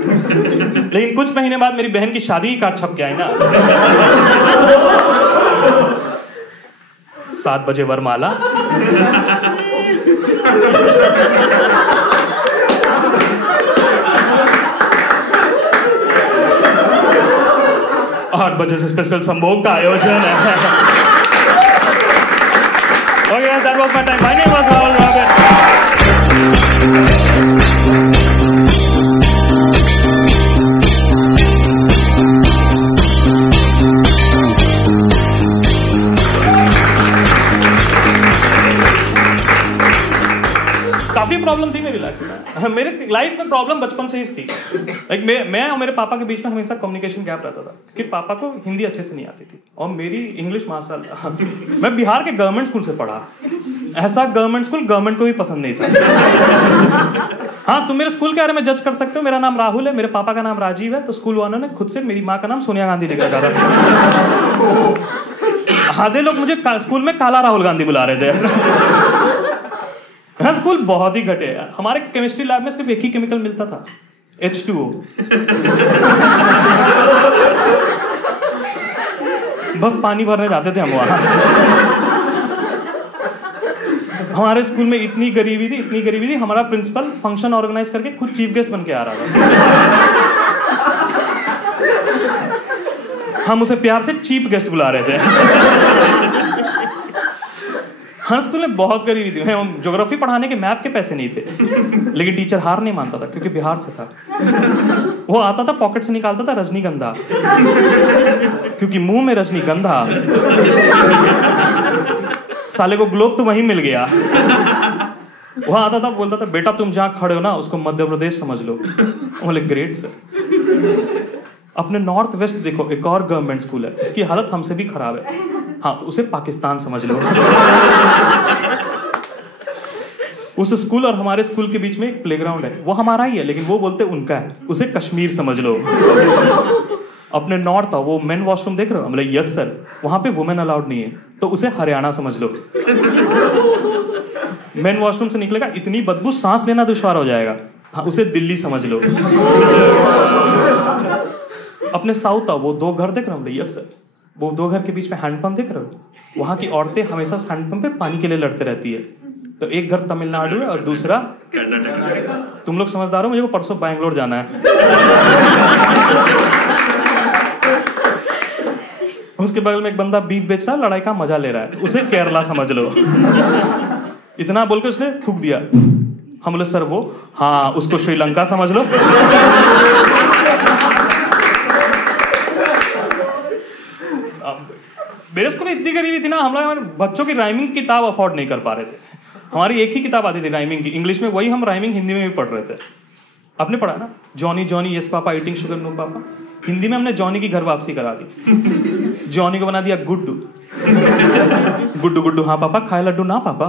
लेकिन कुछ महीने बाद मेरी बहन की शादी का छप गया है ना। 7 बजे वरमाला, 8 बजे से स्पेशल संभोग का आयोजन है। Okay, that was my time. My name was Rahul Dravid. काफी प्रॉब्लम थी मेरी लाइफ में। मेरे लाइफ में प्रॉब्लम बचपन से ही थी। लाइक मैं और मेरे पापा के बीच में हमेशा कम्युनिकेशन गैप रहता था, क्योंकि पापा को हिंदी अच्छे से नहीं आती थी और मेरी इंग्लिश माशाल्लाह। मैं बिहार के गवर्नमेंट स्कूल से पढ़ा, ऐसा गवर्नमेंट स्कूल गवर्नमेंट को भी पसंद नहीं था। हाँ, तुम मेरे स्कूल के बारे में जज कर सकते हो। मेरा नाम राहुल है, मेरे पापा का नाम राजीव है, तो स्कूल वालों ने खुद से मेरी माँ का नाम सोनिया गांधी लिख रखा था। आधे लोग मुझे स्कूल में काला राहुल गांधी बुला रहे थे। हाँ, स्कूल बहुत ही घटे यार। हमारे केमिस्ट्री लैब में सिर्फ एक ही केमिकल मिलता था, H2O। बस पानी भरने जाते थे हम वहां। हमारे स्कूल में इतनी गरीबी थी, हमारा प्रिंसिपल फंक्शन ऑर्गेनाइज करके खुद चीफ गेस्ट बन के आ रहा था। हम उसे प्यार से चीफ गेस्ट बुला रहे थे। हर स्कूल में बहुत गरीबी थी। ज्योग्राफी पढ़ाने के मैप के पैसे नहीं थे, लेकिन टीचर हार नहीं मानता था क्योंकि बिहार से था। वो आता था, पॉकेट से निकालता था रजनीगंधा, क्योंकि मुंह में रजनीगंधा। साले को ग्लोब तो वहीं मिल गया। वो आता था, बोलता था, बेटा तुम जहां खड़े हो ना उसको मध्य प्रदेश समझ लो। बोले ग्रेट सर। अपने नॉर्थ वेस्ट देखो, एक और गवर्नमेंट स्कूल है, इसकी हालत हमसे भी खराब है। हाँ, तो उसे पाकिस्तान समझ लो। उस स्कूल और हमारे स्कूल के बीच में एक प्लेग्राउंड है, वो हमारा ही है लेकिन वो बोलते उनका है, उसे कश्मीर समझ लो। अपने नॉर्थ आओ, वो मेन वॉशरूम देख रहे हो? मतलब यस सर, वहां पे वुमेन अलाउड नहीं है, तो उसे हरियाणा समझ लो। मेन वॉशरूम से निकलेगा, इतनी बदबू सांस लेना दुश्वार हो जाएगा। हाँ, उसे दिल्ली समझ लो। अपने साउथ आओ, वो 2 घर देख रहे हो? यस सर, वो 2 घर के बीच में हैंडपंप देख रहे हो? वहां की औरतें हमेशा हैंडपंप पे पानी के लिए लड़ते रहती है। तो एक घर तमिलनाडु है और दूसरा कर्नाटक। तुम लोग समझदार हो, मुझे को परसों बैंगलोर जाना है। उसके बगल में एक बंदा बीफ बेच रहा है, लड़ाई का मजा ले रहा है, उसे केरला समझ लो। इतना बोल के उसने थूक दिया। हम बोले सर वो, हाँ उसको श्रीलंका समझ लो। मेरे स्कूल में इतनी गरीबी थी ना, हम लोग बच्चों की राइमिंग किताब अफोर्ड नहीं कर पा रहे थे। हमारी एक ही किताब आती थी राइमिंग की, इंग्लिश में, वही हम राइमिंग हिंदी में भी पढ़ रहे थे। आपने पढ़ा ना, Johnny Johnny yes papa eating sugar no papa. Hindi में हमने जॉनी की घर वापसी करा दी। जॉनी को बना दिया गुड्डू। गुड्डू गुड्डू हाँ पापा, खाए लड्डू ना पापा।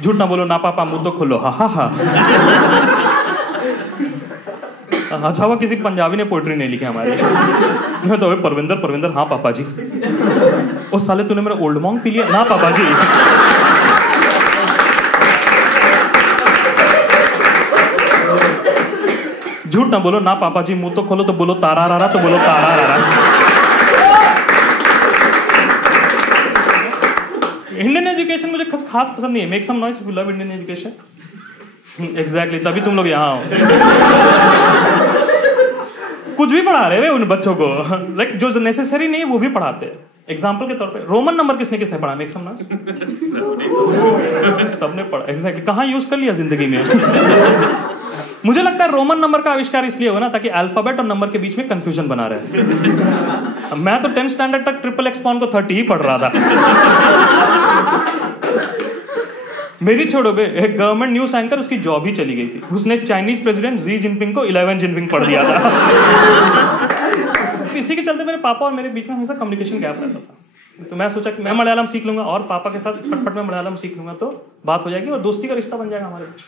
झूठ ना बोलो ना पापा, मुंह तो खोलो हा हा हा। अच्छा हुआ किसी पंजाबी ने पोएट्री नहीं लिखी हमारे। तो परविंदर हाँ पापा जी। ओ साले तूने मेरा ओल्ड मॉन्ग पी लिया ना पापा जी। झूठ ना बोलो ना पापा जी, मुंह तो खोलो तो बोलो तारा रारा, तो बोलो तारा रारा। इंडियन एजुकेशन मुझे खास पसंद नहीं है। Make some noise if you love Indian education. Exactly, तभी तुम लोग यहाँ हो। कुछ भी पढ़ा रहे हैं उन बच्चों को, लाइक जो नेसेसरी नहीं है वो भी पढ़ाते हैं। एग्जाम्पल के तौर पे रोमन नंबर किसने पढ़ा? Make some noise. सबने पढ़ा। एग्जैक्टली, कहाँ यूज कर लिया जिंदगी में। मुझे लगता है रोमन नंबर का आविष्कार इसलिए हुआ ना ताकि अल्फाबेट और नंबर के बीच में कंफ्यूजन बना रहे। मैं तो 10th स्टैंडर्ड तक ट्रिपल एक्सपॉन को 30 ही पढ़ रहा था। मेरी छोड़ो बे, एक गवर्नमेंट न्यूज एंकर, उसकी जॉब ही चली गई थी। उसने चाइनीज प्रेसिडेंट जी जिनपिंग को 11 जिनपिंग पढ़ दिया था। इसी के चलते मेरे पापा और मेरे बीच में हमेशा कम्युनिकेशन गैप रहता था। तो मैं सोचा कि मैं मलयालम सीख लूंगा और पापा के साथ फटफट में मलयालम सीख लूंगा तो बात हो जाएगी और दोस्ती का रिश्ता बन जाएगा हमारे बीच।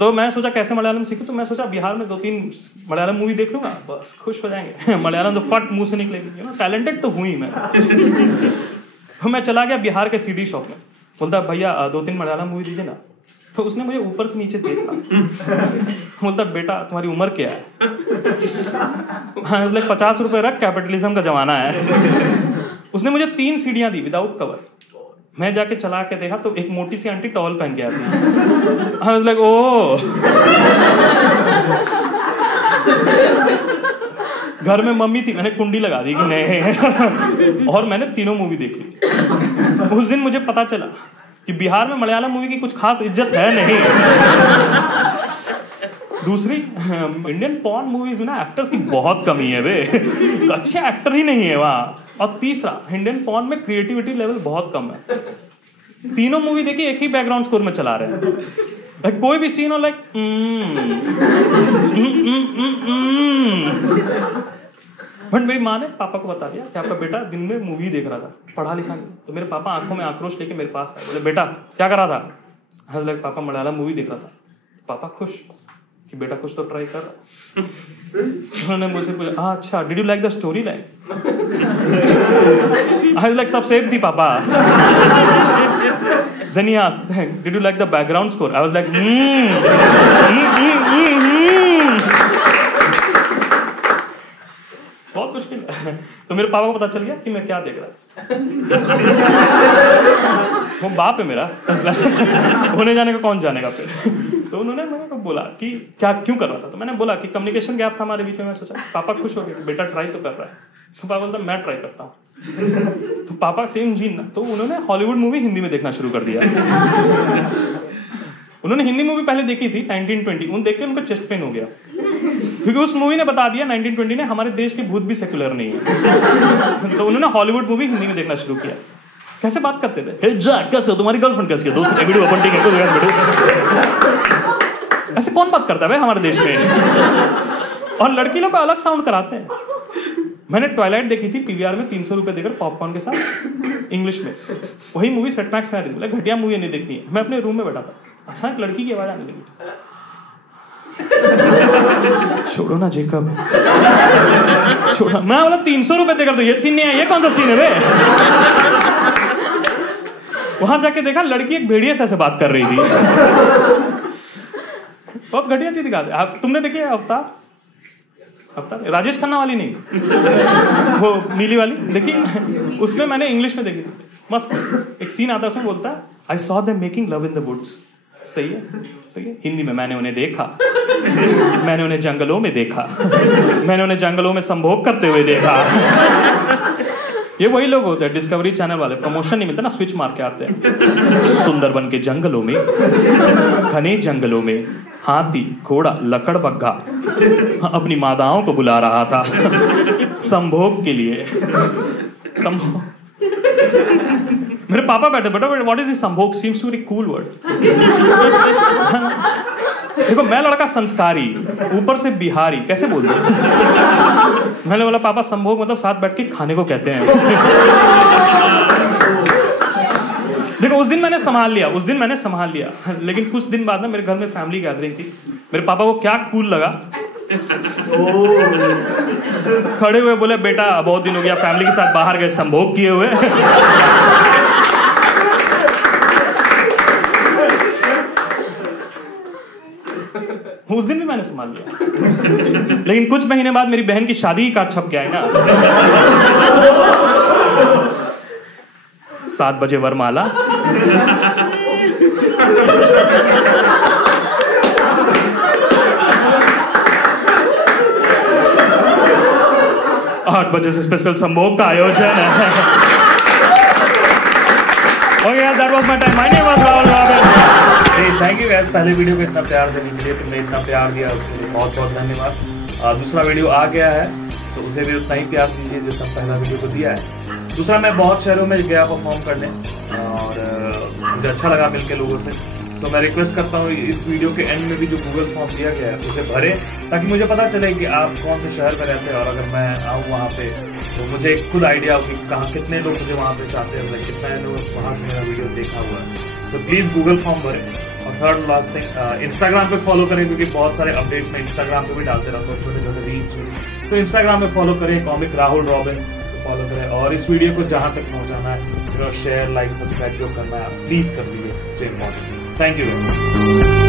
तो मैं सोचा कैसे मलयालम सीखूं, तो मैं सोचा बिहार में 2-3 मलयालम मूवी देख लूंगा, बस खुश हो जाएंगे। मलयालम तो फट मुंह से निकलेगी, टैलेंटेड तो हुई मैं। तो मैं चला गया बिहार के सीडी शॉप में, बोलता भैया 2-3 मलयालम मूवी दीजिए ना। तो उसने मुझे ऊपर से नीचे देखा, बोलता बेटा तुम्हारी उम्र क्या है? हाँ 50 रुपए रख, कैपिटलिज्म का जमाना है। उसने मुझे 3 सीढ़ियां दी विदाउट कवर। मैं जाके चला के देखा तो एक मोटी सी आंटी टॉवल पहन के आती। I was like oh. घर में मम्मी थी, मैंने कुंडी लगा दी कि नहीं। और मैंने तीनों मूवी देख ली। उस दिन मुझे पता चला कि बिहार में मलयालम मूवी की कुछ खास इज्जत है नहीं। दूसरी, इंडियन पॉर्न मूवीज में ना एक्टर्स की बहुत कमी है बे, अच्छे एक्टर ही नहीं है वहाँ। और तीसरा, इंडियन पॉर्न में क्रिएटिविटी लेवल बहुत कम है। तीनों मूवी देखी एक ही बैकग्राउंड स्कोर में चला रहे हैं। कोई भी सीन हो लाइक बट मेरी माँ ने पापा को बता दिया कि आपका बेटा दिन में मूवी देख रहा था, पढ़ा लिखा नहीं। तो मेरे पापा आंखों में आक्रोश लेके मेरे पास आए, बोले बेटा क्या कर रहा था? हाँ लाइक पापा मलयालम मूवी देख रहा था। पापा खुश कि बेटा कुछ तो ट्राई कर रहा। उन्होंने मुझसे पूछा अच्छा did you like the story line? I like सब सेफ थी पापा। Then he asked, did you like the background score? I was like, बहुत मुश्किल है। तो मेरे पापा को पता चल गया कि मैं क्या देख रहा था। वो बाप है मेरा, होने जाने का कौन जानेगा फिर। तो उन्होंने मेरे को बोला कि क्या क्यों कर रहा था? तो मैंने बोला कि कम्युनिकेशन गैप था हमारे बीच में। मैं सोचा पापा खुश हो गए कि बेटा ट्राई तो कर रहा है। तो पापा बोलता मैं ट्राई करता हूँ। तो पापा सेम जीन ना, तो उन्होंने हॉलीवुड मूवी हिंदी में देखना शुरू कर दिया। उन्होंने हिंदी मूवी पहले देखी थी 1920, उन देख के उनको चेस्ट पेन हो गया, क्योंकि उस मूवी ने बता दिया 1920 ने हमारे देश के भूत भी सेक्युलर नहीं है। तो उन्होंने हॉलीवुड मूवी हिंदी में देखना शुरू किया। कैसे बात करते थे, हे जैक कैसे हो, तुम्हारी गर्लफ्रेंड कैसी है, दोस्त वीडियो अपन ठीक है। ऐसे कौन बात करता है भाई हमारे देश में? और लड़की लोग को अलग साउंड कराते हैं। मैंने ट्वाइलाइट देखी थी पीवीआर में 300 रुपए देकर पॉपकॉर्न के साथ, इंग्लिश में। वही मूवी सेटमैक्स में आ रही थी। बोला घटिया मूवी नहीं देखनी है। मैं अपने रूम में बैठा था, अचानक लड़की की आवाज आने लगी, छोड़ो ना जेकब, छोड़ो। मैं बोला 300 रुपए देकर तो ये सीन नहीं है, ये कौन सा सीन है बे? वहां जाके देखा लड़की एक भेड़िए से बात कर रही थी। बहुत घटिया चीज दिखा दे। तुमने देखी है अवतार? अवतार राजेश खन्ना वाली नहीं, वो नीली वाली देखी? उसमें मैंने इंग्लिश में देखी थी, मस्त एक सीन आता है, उसमें बोलता है I saw them making love in the woods. सही है, सही है। हिंदी में मैंने उन्हें देखा, मैंने उन्हें जंगलों में देखा, मैंने उन्हें जंगलों में संभोग करते हुए देखा। ये वही लोग होते हैं डिस्कवरी चैनल वाले, प्रमोशन नहीं मिलता ना, स्विच मार के आते हैं। सुंदरबन के जंगलों में, घने जंगलों में हाथी घोड़ा लकड़बग्घा अपनी मादाओं को बुला रहा था संभोग के लिए। मेरे पापा बैठे, बेटा व्हाट इज दिस संभोग? Seems to be cool word. देखो मैं लड़का संस्कारी, ऊपर से बिहारी, कैसे बोल दे? मैंने बोला पापा संभोग मतलब साथ बैठ के खाने को कहते हैं। देखो उस दिन मैंने संभाल लिया, लेकिन कुछ दिन बाद ना मेरे घर में फैमिली गैदरिंग थी। मेरे पापा को क्या कूल लगा, खड़े हुए बोले बेटा बहुत दिन हो गया फैमिली के साथ बाहर गए संभोग किए हुए। उस दिन भी मैंने संभाल लिया, लेकिन कुछ महीने बाद मेरी बहन की शादी का छप गया है ना। 7 बजे वरमाला, 8 बजे से स्पेशल संभोग का आयोजन है। Okay, that was my time. My name was Rahul Robin. Hey, thank you guys पहले वीडियो को इतना प्यार देने के लिए, तुमने इतना प्यार दिया उसके लिए बहुत बहुत धन्यवाद। दूसरा वीडियो आ गया है तो उसे भी उतना ही प्यार दीजिए जितना पहला वीडियो को दिया है। दूसरा मैं बहुत शहरों में गया परफॉर्म करने और मुझे अच्छा लगा मिलके लोगों से। तो मैं रिक्वेस्ट करता हूँ इस वीडियो के एंड में भी जो गूगल फॉर्म दिया गया है उसे भरें, ताकि मुझे पता चले कि आप कौन से शहर में रहते हैं, और अगर मैं आऊँ वहाँ पे तो मुझे खुद आइडिया हो कि कहाँ कितने लोग मुझे वहाँ पे चाहते हैं, मतलब कितना लोग वहाँ से मेरा वीडियो देखा हुआ है। सो प्लीज़ गूगल फॉर्म भरें। और थर्ड लास्ट थिंग, इंस्टाग्राम पे फॉलो करें, क्योंकि बहुत सारे अपडेट्स मैं इंस्टाग्राम पे भी डालते रहता हूँ, छोटे छोटे रील्स। सो इंस्टाग्राम पे फॉलो करें, कॉमिक राहुल रॉबिन फॉलो करें, और इस वीडियो को जहाँ तक पहुँचाना है शेयर लाइक सब्सक्राइब जो करना है प्लीज़ कर दीजिए। Thank you.